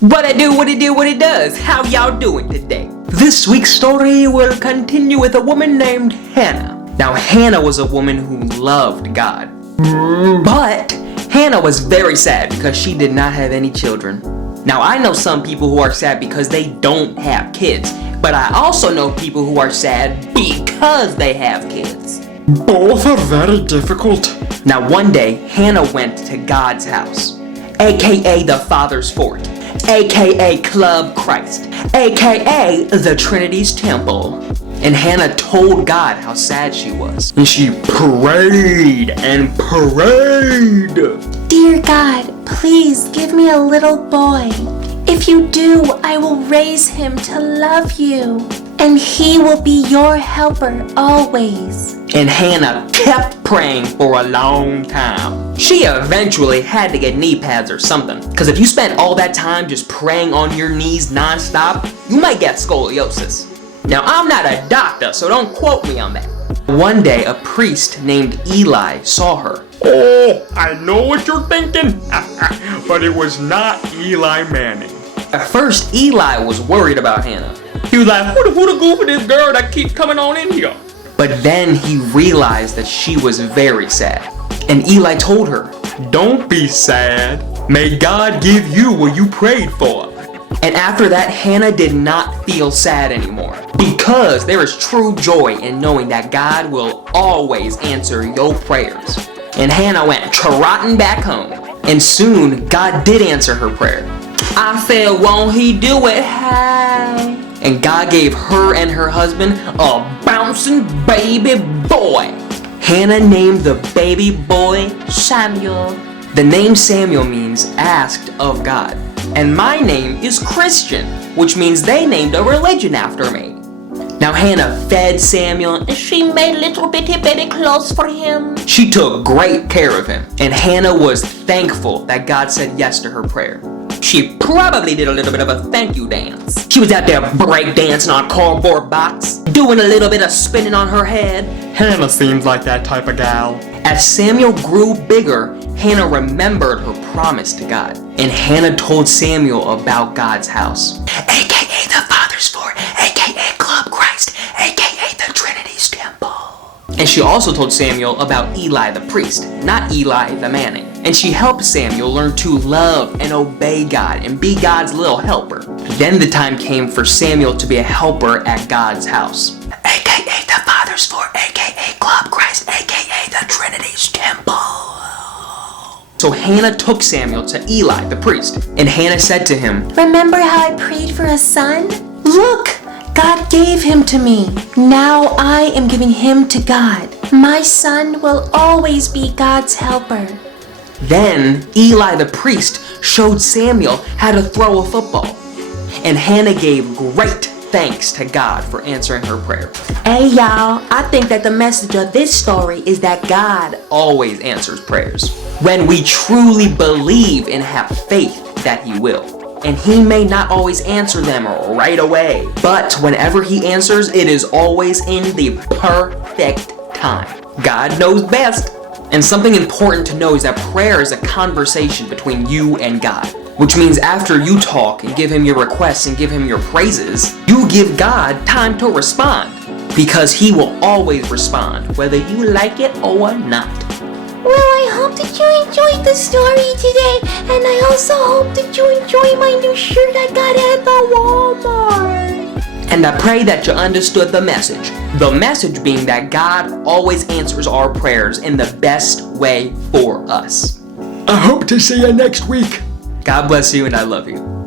What it does. How y'all doing today? This week's story will continue with a woman named Hannah. Now, Hannah was a woman who loved God. But Hannah was very sad because she did not have any children. Now, I know some people who are sad because they don't have kids. But I also know people who are sad because they have kids. Both are very difficult. Now, one day, Hannah went to God's house, aka the Father's Fort, aka Club Christ, aka the Trinity's Temple. And Hannah told God how sad she was. And she prayed and prayed. Dear God, please give me a little boy. If you do, I will raise him to love you, and he will be your helper always. And Hannah kept praying for a long time. She eventually had to get knee pads or something, because if you spent all that time just praying on your knees non-stop, you might get scoliosis. Now, I'm not a doctor, so don't quote me on that. One day, a priest named Eli saw her. Oh, I know what you're thinking. But it was not Eli Manning. At first, Eli was worried about Hannah. He was like, who the goof of this girl that keeps coming on in here? But then he realized that she was very sad. And Eli told her, Don't be sad. May God give you what you prayed for. and after that, Hannah did not feel sad anymore. Because there is true joy in knowing that God will always answer your prayers. And Hannah went trotting back home. And soon, God did answer her prayer. I said, won't he do it? Hey. And God gave her and her husband a bouncing baby boy. Hannah named the baby boy Samuel. The name Samuel means asked of God. And my name is Christian, which means they named a religion after me. Now Hannah fed Samuel and she made little bitty clothes for him. She took great care of him. And Hannah was thankful that God said yes to her prayer. She probably did a little bit of a thank you dance. She was out there break dancing on a cardboard box, doing a little bit of spinning on her head. Hannah seems like that type of gal. As Samuel grew bigger, Hannah remembered her promise to God. And Hannah told Samuel about God's house, aka the Father's Fort, aka Club Christ, aka the Trinity's Temple. And she also told Samuel about Eli the priest, not Eli the Manning. And she helped Samuel learn to love and obey God and be God's little helper. Then the time came for Samuel to be a helper at God's house, aka the Father's Fort, aka Club Christ, aka the Trinity's Temple. So Hannah took Samuel to Eli the priest, and Hannah said to him, Remember how I prayed for a son? Look, God gave him to me. Now I am giving him to God. My son will always be God's helper. Then Eli the priest showed Samuel how to throw a football. And Hannah gave great thanks to God for answering her prayer. Hey y'all, I think that the message of this story is that God Always answers prayers when we truly believe and have faith that He will. And He may not always answer them right away, but whenever He answers, it is always in the perfect time. God knows best. And something important to know is that prayer is a conversation between you and God. Which means after you talk and give Him your requests and give Him your praises, you give God time to respond. Because He will always respond, whether you like it or not. Well, I hope that you enjoyed the story today, and I also hope that you enjoy my new shirt I got at the Walmart. And I pray that you understood the message. The message being that God always answers our prayers in the best way for us. I hope to see you next week. God bless you, and I love you.